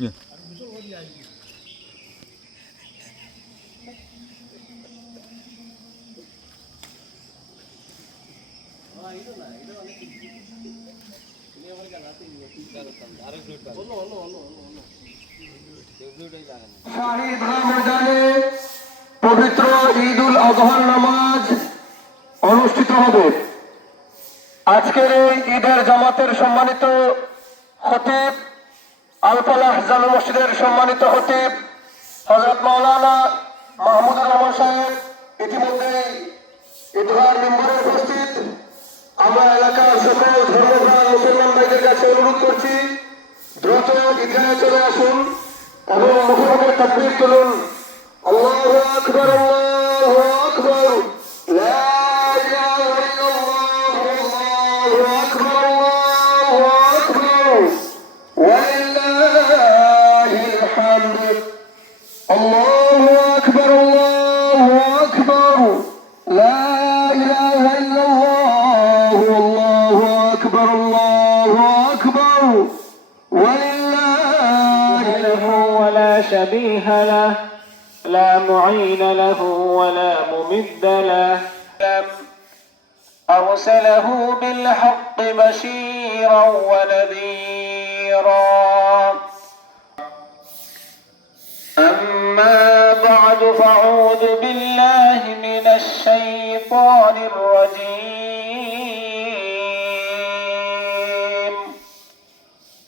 Yeah. ময়দানে পবিত্র ঈদ উল আজহার নামাজ অনুষ্ঠিত হবে। আজকের এই ঈদের জামাতের সম্মানিত খতিব, আল ফালাহ জামে মসজিদের সম্মানিত খতিব হযরত মাওলানা মাহমুদুর রহমান সাহেব ইতিমধ্যে ঈদগাহ মিম্বরে উপস্থিত। আমরা এলাকার সকল ধর্মপ্রাণ মুসলমান ভাইদের কাছে অনুরোধ করছি, দ্রুত ঈদগাহে চলে আসুন এবং মুখে তাকবীর তুলুন। আল্লাহু আকবার, আল্লাহু আকবার, লা ইলাহা ইল্লাল্লাহ, আল্লাহু আকবার, আল্লাহু আকবার, ওয়ালিল্লাহিল হামদ। আল্লাহু আকবার, আল্লাহু আকবার, লা ইলাহা ইল্লাল্লাহ, আল্লাহু আকবার, আল্লাহু আকবার, ওয়ালিল্লাহি ولا شبيه له لا معين له ولا ممد له أرسله بالحق بشيرا ونذيرا أما بعد فأعوذ بالله من الشيطان الرجيم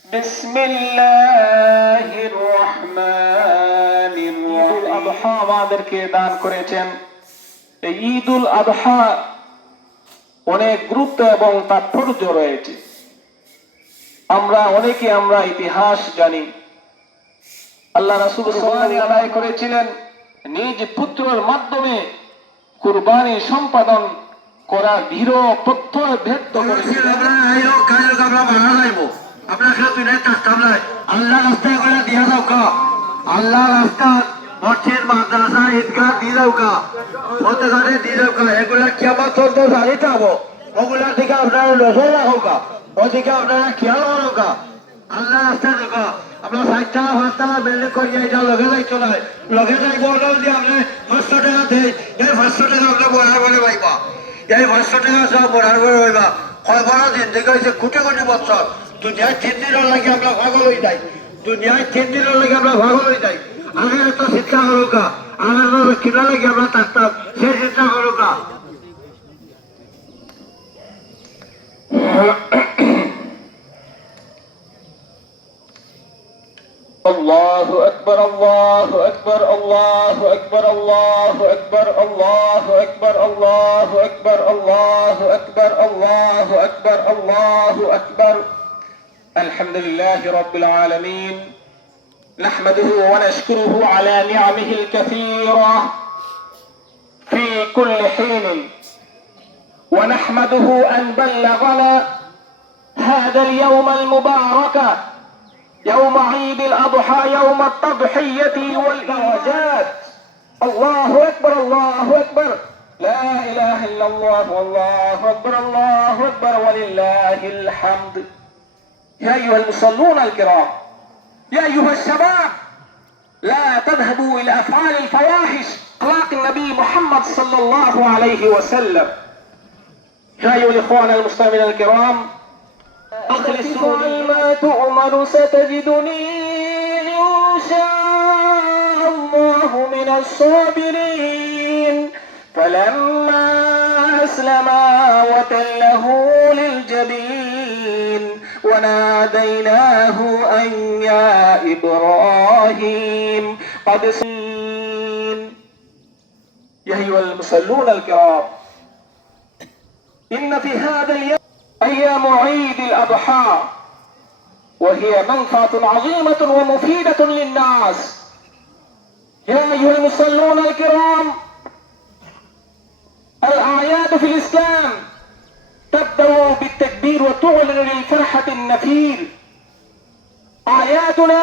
بسم الله الرحمن الرحيم আদহা আমাদেরকে দান করেছেন। এই ঈদ উল আদহা অনেক গুরুত্ব এবং তাৎপর্য রয়েছে। আমরা ইতিহাস জানি। আল্লাহ রাসূল কুরবানি আদায় করেছিলেন, নিজ পুত্রের মাধ্যমে কুরবানি সম্পাদন করা দৃঢ় প্রত্যয় ব্যক্ত করেছিলেন। আল্লাহ রাস্তায় করে দিয়ে দাও কা, আল্লাহ রাস্তা মসজিদ মাদ্রাসা ঈদগাহ দিয়ে দাও কা, প্রত্যেকে দিয়ে দাও কা। এগুলা কিয়ামত পর্যন্ত জারি থাকবো, ওগুলার দিকে আপনারা নজর রাখো কা, ওদিকে আপনারা খেয়াল করো কা। আল্লাহ রাস্তায় দেখো আপনার 60 টাকা 5 টাকা বিল্ডিং করিয়ে এটা লগে যাই চলায়, লগে যাই বললাম যে আপনি 500 টাকা দেই, এই 500 টাকা আপনি বড়ার করে পাইবা, এই 500 টাকা সব বড়ার করে পাইবা। কয় বড় জিন্দেগি হয়েছে কোটি কোটি বছর, দুনিয়ায় 3 দিনের লাগে আমরা পাগল হয়ে যাই, দুনিয়ায় 3 দিনের লাগে আমরা পাগল হয়ে যাই। আগের তো চিন্তা করো কা, আগের তো কিনা লাগে আমরা থাকতাম, সে চিন্তা করো কা। الله أكبر الله أكبر الله أكبر الله أكبر الله أكبر الله أكبر الله أكبر الله أكبر الله أكبر. الحمد لله رب العالمين، نحمده ونشكره على نعمه الكثيرة في كل حين، ونحمده أن بلغنا هذا اليوم المبارك يوم عيد الأضحى، يوم التضحية والدرجات. الله أكبر الله أكبر، لا إله إلا الله والله أكبر الله أكبر ولله الحمد. يا أيها المصلون الكرام، يا أيها الشباب، لا تذهبوا إلى أفعال الفواحش، أخلاق النبي محمد صلى الله عليه وسلم. يا أيها الإخوان المسلمين الكرام، أخلصوا ما تؤمر ستجدني إن شاء الله من الصابرين. فلما أسلما وتله للجبين وناديناه أن يا إبراهيم قد سين. يا أيها المصلون الكرام، إن في هذا اليوم أيام عيد الأضحى، وهي منفعة عظيمة ومفيدة للناس. يا أيها المصلون الكرام، الأعياد في الإسلام تبدأ بالتكبير وتعلن للفرحة النفير. أعيادنا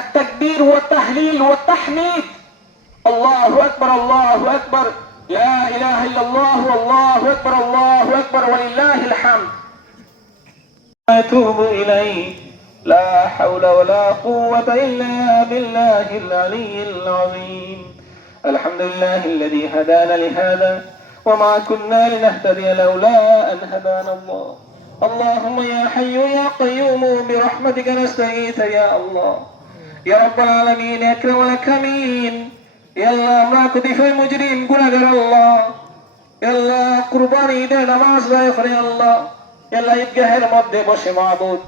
التكبير والتهليل والتحميد، الله أكبر الله أكبر، لا إله إلا الله والله أكبر الله أكبر ولله الحمد. أتوب إليه، لا حول ولا قوة إلا بالله العلي العظيم. الحمد لله الذي هدانا لهذا وما كنا لنهتدي لولا أن هدانا الله. اللهم يا حي يا قيوم برحمتك نستغيث يا الله يا رب العالمين يا أكرم الأكرمين. يا الله আমরা কতিপয় মুজরিম গুনাহগার আল্লাহ, يا الله কুরবানি ঈদের নামাজ আদায় করে আল্লাহ, يا الله ঈদগাহের মধ্যে বসে মাবুদ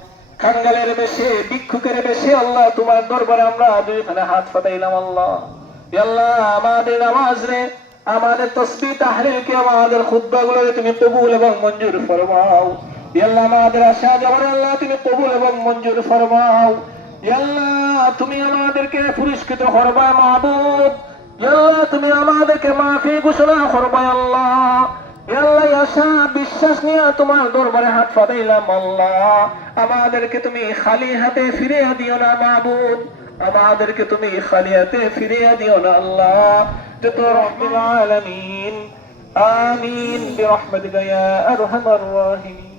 খাঙ্গালের বেশে ভিক্ষুকের বেশে আল্লাহ তোমার দরবারে আমরা দুইখানে হাত পাতাইলাম আল্লাহ। يا الله আমাদের নামাজ রে, আমাদের তাসবিহ তাহলিলকে, আমাদের খুতবাগুলোকে তুমি কবুল এবং মঞ্জুর ফরমাও। يا الله আমাদের আশা যাবার আল্লাহ তুমি কবুল এবং মঞ্জুর ফরমাও। يا الله তুমি আমাদেরকে পুরস্কৃত করবা মাবুদ। يا الله তুমি আমাদেরকে মাফি ঘোষণা করবা আল্লাহ। يا الله আশা বিশ্বাস নিয়ে তোমার দরবারে হাত পাতাইলাম আল্লাহ। আমাদেরকে তুমি খালি হাতে ফিরে দিও না মাবুদ, আমাদেরকে তুমি খালি হাতে ফিরে দিও না আল্লাহ। যত রহমতুল আলামিন আমিন বিরহমাতিকা ইয়া আরহামার রাহিমিন।